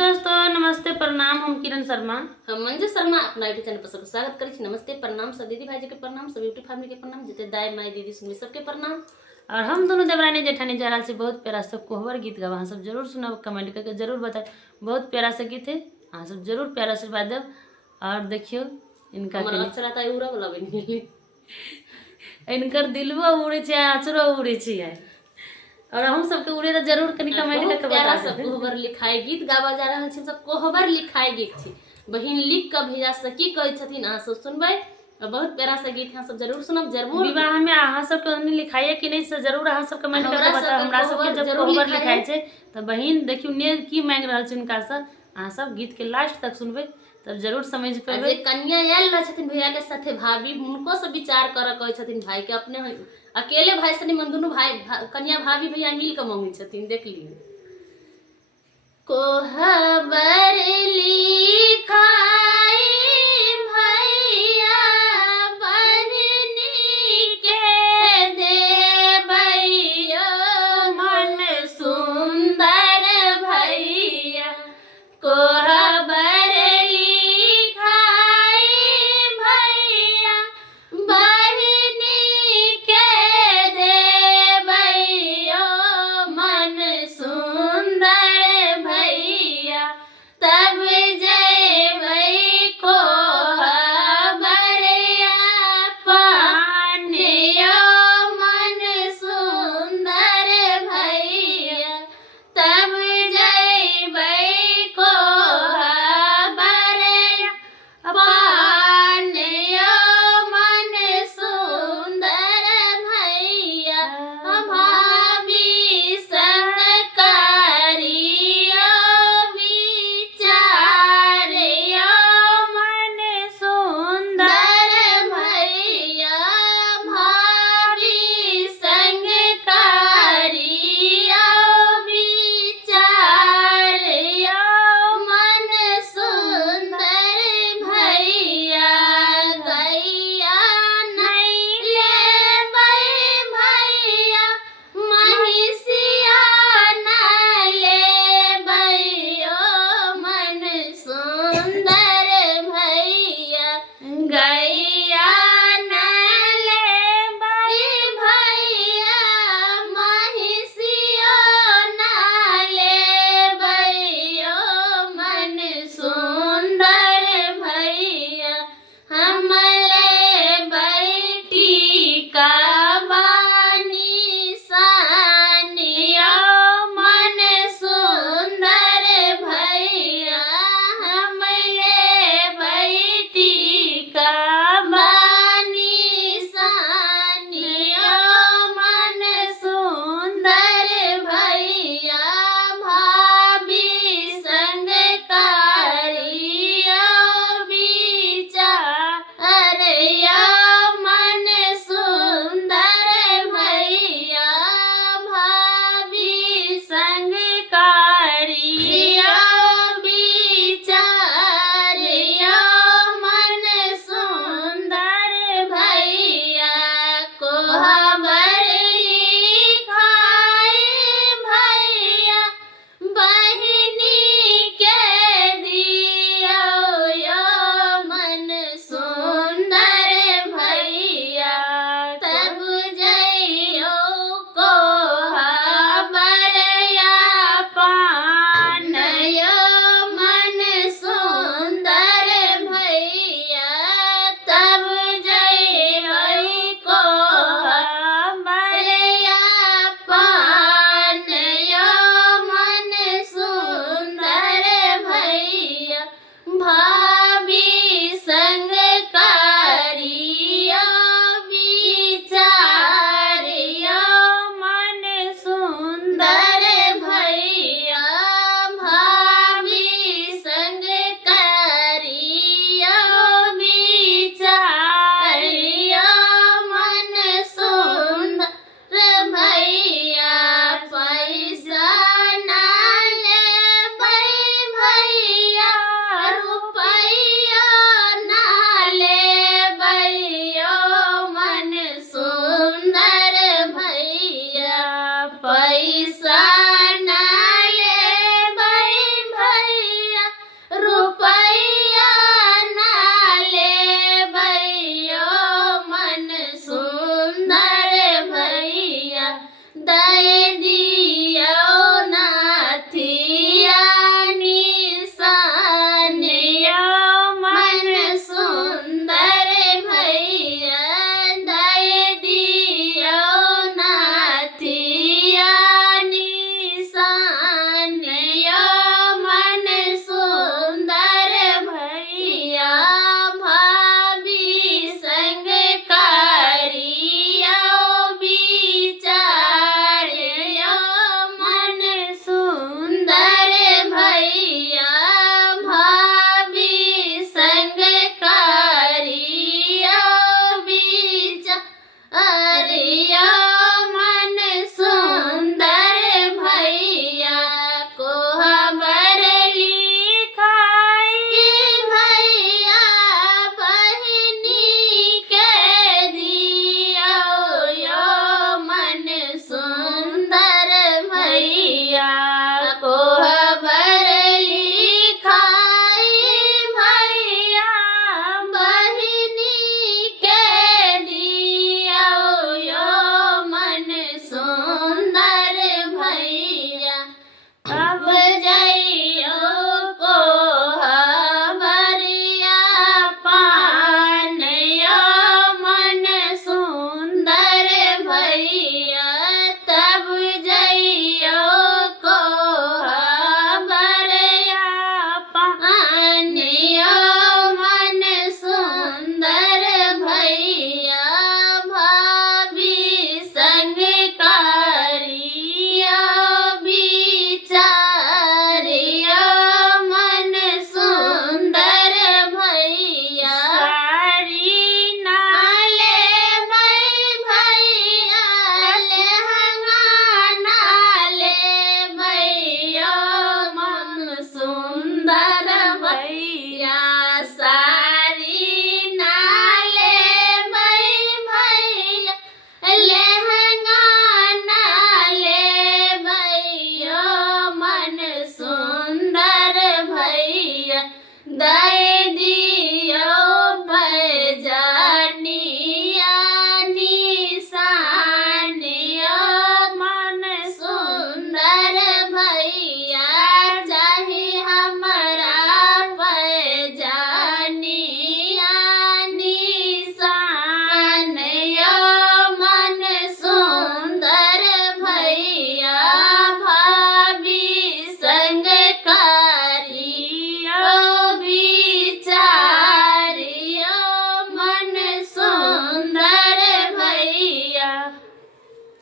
दोस्तों, नमस्ते प्रणाम। हम किरण शर्मा, हम मंजू शर्मा अपना यूट्यूब चैनल पर सबको स्वागत करी छी। नमस्ते प्रणाम सब दीदी भाई जी के प्रणाम, सब यूट्यूब फैमिली के प्रणाम, जते दाई माई दीदी सुनबे सबके प्रणाम। और हम दोनों देवरानी जेठानी जा रहा से बहुत प्यारा सा कोहबर गीत गावा। हाँ सब जरूर सुनाब, कमेंट करके जरूर बताए। बहुत प्यारा सा गीत है, हाँ सब जरूर प्यारा आशीर्वाद देव। और देखियो इनका हमर अक्षरा ताई उड़ा वाला बन गेली, इनकर दिलवा उड़े छे, आचरो उड़े छे। और हम सबके उड़े तो जरूर कनी कमेंट करके प्यारा बता सब देब। कोहबर लिखाई गीत गावा जा रहल छी। सब कोहबर लिखाई गीत छी, बहिन लिख के भेजा सकी कहै छथिन, अहाँ सब सुनबै। और बहुत प्यारा सा गीत है, सब जरूर सुनब। जरूर विवाह में अहाँ सबके ओहने लिखाइए कि नहीं से जरूर अहाँ सब कमेंट करके हमरा बता। हमरा सबके जब जरूर कोहबर लिखाइए। लिखाई छे तो बहिन देखियो ने की मांग रहल छै उनका से। अहाँ सब गीत के लास्ट तक सुनबे तब जरूर समझ जे पेबै। कन्या आयल रह छथिन भैया के साथे भाभी, उनको से विचार कर कहै छथिन भाई के अपने अकेले भाई से निमन दुनू भाई कन्या भाभी भैया मिल के मांगे छथिन। देख लियो कोहबर लिखाई भैया बहिनी के देबैयो मन सुंदर भैया। कोहबर लिखाई भैया बहिनी के देबैयो मन सुंदर भैया।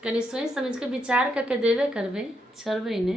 कनी सोच समझ के विचार करके देवे करबे छोड़बे ने।